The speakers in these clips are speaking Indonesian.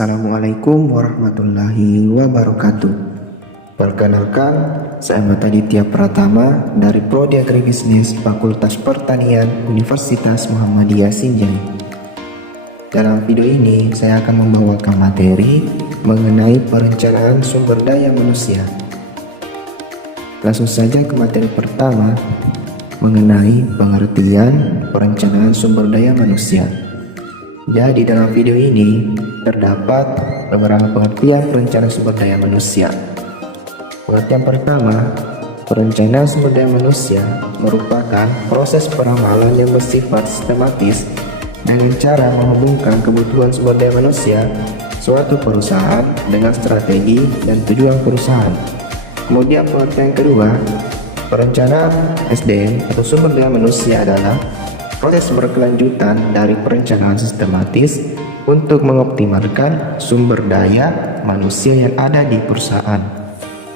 Assalamualaikum warahmatullahi wabarakatuh. Perkenalkan, saya Mataditya Pratama dari Prodi Agribisnis Fakultas Pertanian Universitas Muhammadiyah Sinjai. Dalam video ini, saya akan membawakan materi mengenai perencanaan sumber daya manusia. Langsung saja ke materi pertama, mengenai pengertian perencanaan sumber daya manusia. Jadi dalam video ini terdapat beberapa pengertian perencanaan sumber daya manusia. Pengertian pertama, perencanaan sumber daya manusia merupakan proses peramalan yang bersifat sistematis dengan cara menghubungkan kebutuhan sumber daya manusia suatu perusahaan dengan strategi dan tujuan perusahaan. Kemudian pengertian kedua, perencanaan SDM atau sumber daya manusia adalah proses berkelanjutan dari perencanaan sistematis untuk mengoptimalkan sumber daya manusia yang ada di perusahaan.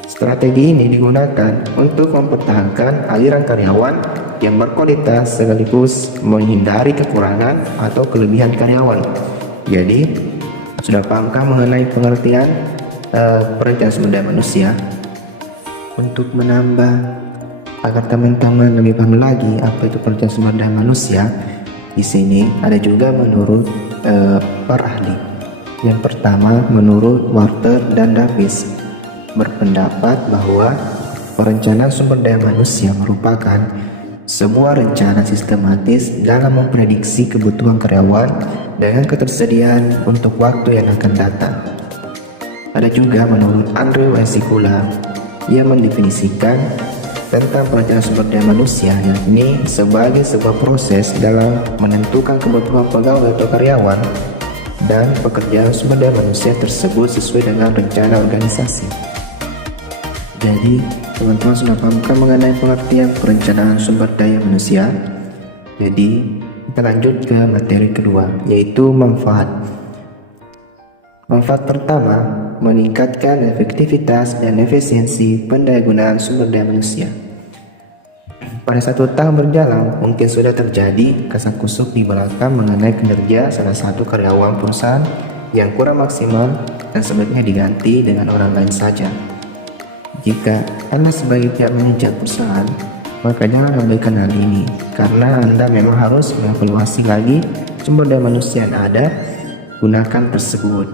Strategi ini digunakan untuk mempertahankan aliran karyawan yang berkualitas sekaligus menghindari kekurangan atau kelebihan karyawan. Jadi, sudah pahamkah mengenai pengertian perencanaan sumber daya manusia? Untuk menambah agar teman-teman lebih paham lagi apa itu perencanaan sumber daya manusia, di sini ada juga menurut para ahli. Yang pertama, menurut Walter dan Davis berpendapat bahwa perencanaan sumber daya manusia merupakan sebuah rencana sistematis dalam memprediksi kebutuhan karyawan dengan ketersediaan untuk waktu yang akan datang. Ada juga menurut Andrew Wesikula yang mendefinisikan tentang perencanaan sumber daya manusia, yakni sebagai sebuah proses dalam menentukan kebutuhan pegawai atau karyawan dan pekerjaan sumber daya manusia tersebut sesuai dengan rencana organisasi. Jadi, teman-teman sudah pahamkan mengenai pengertian perencanaan sumber daya manusia. Jadi, kita lanjut ke materi kedua, yaitu manfaat. Manfaat pertama, meningkatkan efektivitas dan efisiensi pendayagunaan sumber daya manusia. Pada 1 tahun berjalan, mungkin sudah terjadi kasak-kusuk di belakang mengenai kinerja salah satu karyawan perusahaan yang kurang maksimal dan sebaiknya diganti dengan orang lain saja. Jika Anda sebagai pihak manajer perusahaan, maka jangan abaikan hal ini, karena Anda memang harus mengevaluasi lagi sumber daya manusia yang ada, gunakan tersebut.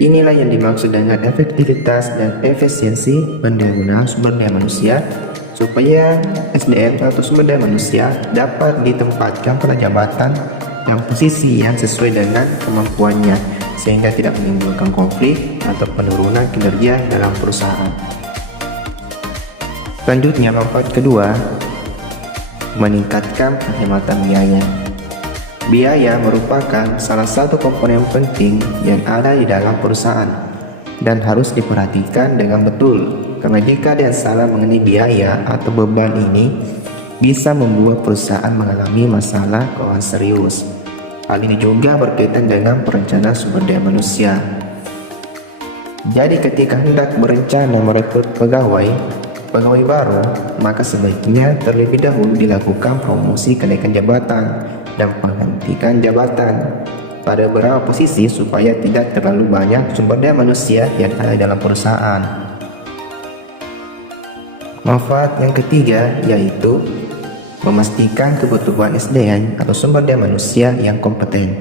Inilah yang dimaksud dengan efektivitas dan efisiensi pendayagunaan sumber daya manusia, supaya SDM atau sumber daya manusia dapat ditempatkan pada jabatan dan posisi yang sesuai dengan kemampuannya, sehingga tidak menimbulkan konflik atau penurunan kinerja dalam perusahaan. Selanjutnya, manfaat kedua, meningkatkan penghematan biaya. Biaya merupakan salah satu komponen penting yang ada di dalam perusahaan dan harus diperhatikan dengan betul, karena jika ada yang salah mengenai biaya atau beban ini bisa membuat perusahaan mengalami masalah keuangan serius. Hal ini juga berkaitan dengan perencanaan sumber daya manusia. Jadi ketika hendak berencana merekrut pegawai baru, maka sebaiknya terlebih dahulu dilakukan promosi kenaikan jabatan dan penghentikan jabatan pada beberapa posisi supaya tidak terlalu banyak sumber daya manusia yang ada dalam perusahaan. Manfaat yang ketiga yaitu memastikan kebutuhan SDM atau sumber daya manusia yang kompeten.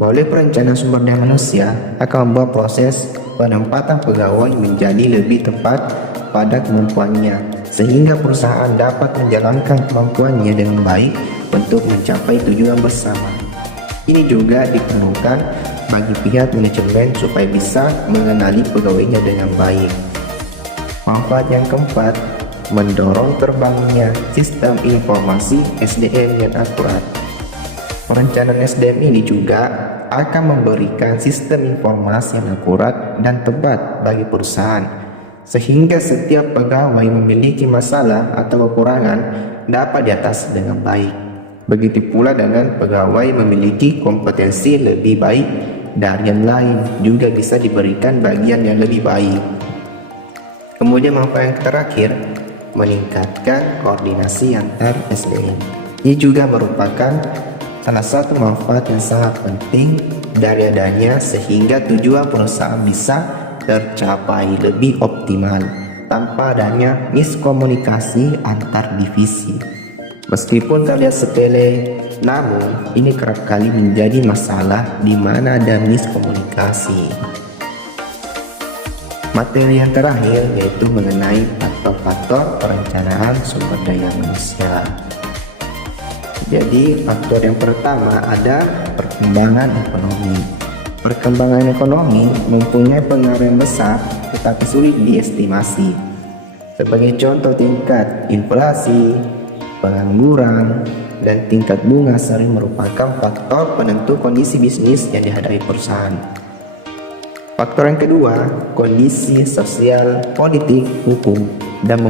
Melalui perencanaan sumber daya manusia akan membuat proses penempatan pegawai menjadi lebih tepat pada kemampuannya, sehingga perusahaan dapat menjalankan kemampuannya dengan baik untuk mencapai tujuan bersama. Ini juga diperlukan bagi pihak manajemen supaya bisa mengenali pegawainya dengan baik. Manfaat yang keempat, mendorong terbangunnya sistem informasi SDM yang akurat. Perencanaan SDM ini juga akan memberikan sistem informasi yang akurat dan tepat bagi perusahaan, sehingga setiap pegawai memiliki masalah atau kekurangan dapat diatasi dengan baik. Begitu pula dengan pegawai memiliki kompetensi lebih baik dari yang lain, juga bisa diberikan bagian yang lebih baik. Kemudian manfaat yang terakhir, meningkatkan koordinasi antar SDM. Ini juga merupakan salah satu manfaat yang sangat penting dari adanya sehingga tujuan perusahaan bisa tercapai lebih optimal tanpa adanya miskomunikasi antar divisi. Meskipun terlihat sepele, namun ini kerap kali menjadi masalah di mana ada miskomunikasi. Materi yang terakhir yaitu mengenai faktor-faktor perencanaan sumber daya manusia. Jadi faktor yang pertama ada perkembangan ekonomi. Perkembangan ekonomi mempunyai pengaruh yang besar tetapi sulit diestimasi. Sebagai contoh, tingkat inflasi, pengangguran, dan tingkat bunga sering merupakan faktor penentu kondisi bisnis yang dihadapi perusahaan. Faktor yang kedua, kondisi sosial, politik, hukum, dan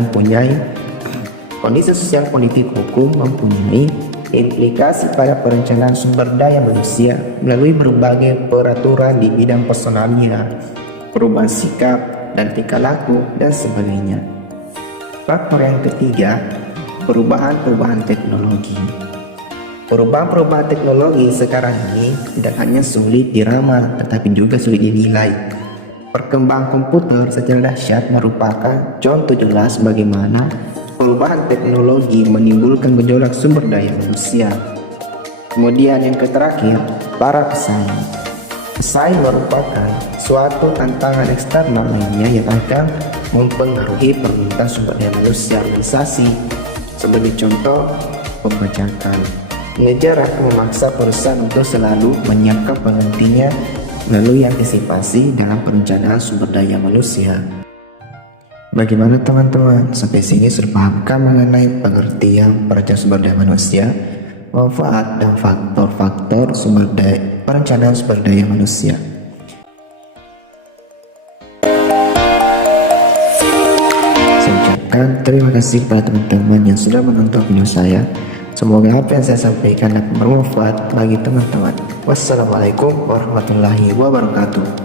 kondisi sosial, politik, hukum mempunyai implikasi pada perencanaan sumber daya manusia melalui berbagai peraturan di bidang personalia, perubahan sikap dan tingkah laku, dan sebagainya. Faktor yang ketiga, perubahan teknologi. Perubahan teknologi sekarang ini tidak hanya sulit diramal tetapi juga sulit dinilai. Perkembangan komputer secara dahsyat merupakan contoh jelas bagaimana perubahan teknologi menimbulkan gejolak sumber daya manusia. Kemudian yang terakhir, para pesaing. Pesaing merupakan suatu tantangan eksternal lainnya yang akan mempengaruhi permintaan sumber daya manusia organisasi. Sebagai contoh, pembajakan. Mengejar akan memaksa perusahaan untuk selalu menyiapkan penggantinya melalui antisipasi dalam perencanaan sumber daya manusia. Bagaimana teman-teman? Sampai sini sudah pahamkah mengenai pengertian perencanaan sumber daya manusia, manfaat dan faktor-faktor perencanaan sumber daya manusia. Saya ucapkan terima kasih kepada teman-teman yang sudah menonton video saya. Semoga apa yang saya sampaikan dapat bermanfaat bagi teman-teman. Wassalamualaikum warahmatullahi wabarakatuh.